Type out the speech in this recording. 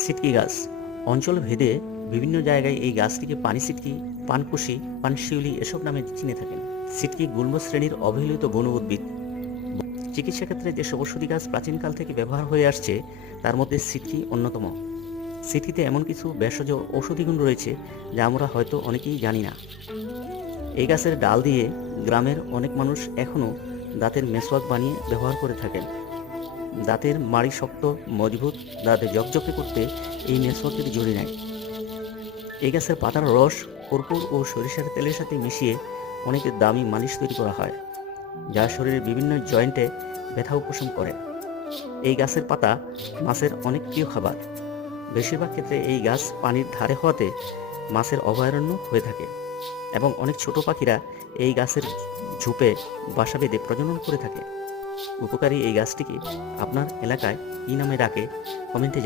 সিটকি গাছ অঞ্চল ভেদে বিভিন্ন জায়গায় এই গাছটিকে পানি সিটকি, পানকুশি, পানশিউলি এসব নামে চিনে থাকেন। সিটকি গুল্ম শ্রেণীর অবহেলিত বন উদ্ভিদ। চিকিৎসা ক্ষেত্রে যেসব ঔষধি গাছ প্রাচীনকাল থেকে ব্যবহার হয়ে আসছে তার মধ্যে সিটকি অন্যতম। সিটকিতে এমন কিছু ভেষজ ঔষধি গুণ রয়েছে যা আমরা হয়তো অনেকেই জানি না। এই গাছের ডাল দিয়ে গ্রামের অনেক মানুষ এখনও দাঁতের মেসওয়াক বানিয়ে ব্যবহার করে থাকেন। দাঁতের মাড়ি শক্ত, মজবুত, দাঁতে ঝকঝকে করতে এই মেসওয়াকের জড়ি নেয়। এই গাছের পাতার রস কর্পূর ও সরিষার তেলের সাথে মিশিয়ে অনেক দামি মালিশ তৈরি করা হয়, যা শরীরের বিভিন্ন জয়েন্টে ব্যথা উপশম করে। এই গাছের পাতা মাছের অনেক প্রিয় খাবার। বেশিরভাগ ক্ষেত্রে এই গাছ পানির ধারে হওয়াতে মাছের অভয়ারণ্য হয়ে থাকে এবং অনেক ছোট পাখিরা এই গাছের ঝোপে বাসা বেঁধে প্রজনন করে থাকে। উপকারী এই গাছটিকে আপনার এলাকায় কী নামে ডাকে কমেন্টে